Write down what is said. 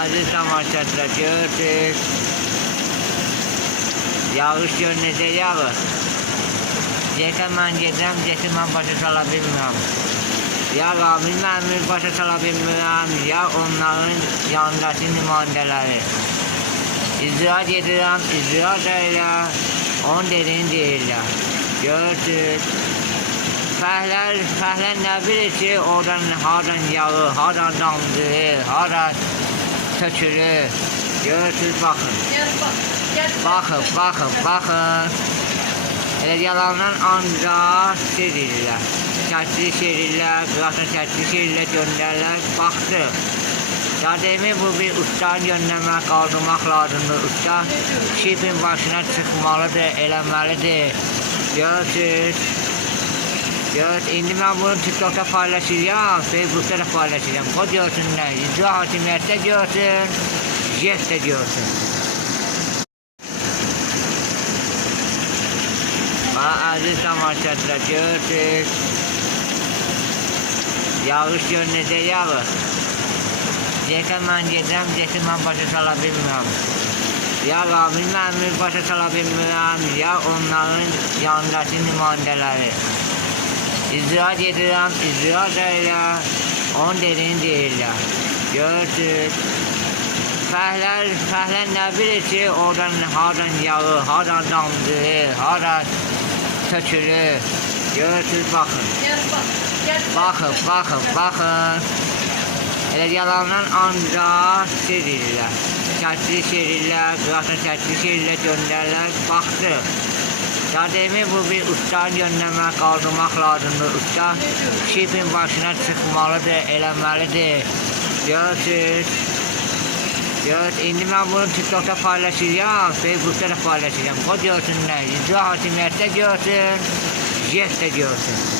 Aziz tamaşaçılar, gördük. Yağış görünəcək yağır. Deyəkə mən gedirəm, deyəkə mən başa sala bilmirəm. Ya Rabil mənim başa sala bilmirəm, ya onların yanındakı nümayəndələri. İcra gedirəm, icra da elə, onun dediğini deyirlər. Gördük. Fəhlər nə bilir ki, oradan haradan yağır, haradan damcır, haradan tökülür. Görürsünüz, baxın. Baxın. Elə yalandan ancaq şey deyirlər. Çəkiliş edirlər, qıraqdan çəkiliş edirlər, göndərlər. Baxdıq. Ya demək bu bir ustaın yönləmək, qaldırmaq lazımdır. Usta şifin başına çıxmalıdır, eləməlidir. Görürsünüz. İndi mən bunu TikTok'da paylaşacağım, Facebook'ta da paylaşacağım. O görsünlər, icra hakimiyyətdə görsün, JET de görsün. Aziz tamaşaçılar, gördük. Yağış görünəcək yağır. Deyəkə mən gedirəm, deyəkə mən başa sala bilmirəm. Ya Rabil mənim başa sala bilmirəm, ya onların yanındakı nümayəndələri. İcra gedirəm, icra da elə, onun dediğini deyirlər. Görürsünüz. Fəhlər nə bilir ki, oradan haradan yağır, haradan damcır, haradan tökülür. Görürsünüz, baxın. Baxın. Elə yalandan ancaq şey deyirlər. Çəkiliş edirlər, qıraqdan çəkiliş edirlər, göndərlər. Baxdıq. Ya demək bu bir ustaın yönləmək, qaldırmaq lazımdır. Usta şifin başına çıxmalıdır, eləməlidir. Görürsünüz. İndi mən bunu TikTok'da paylaşacağım, Facebook'ta da paylaşacağım. O görsünlər, icra hakimiyyətdə görsün, JET de görsün.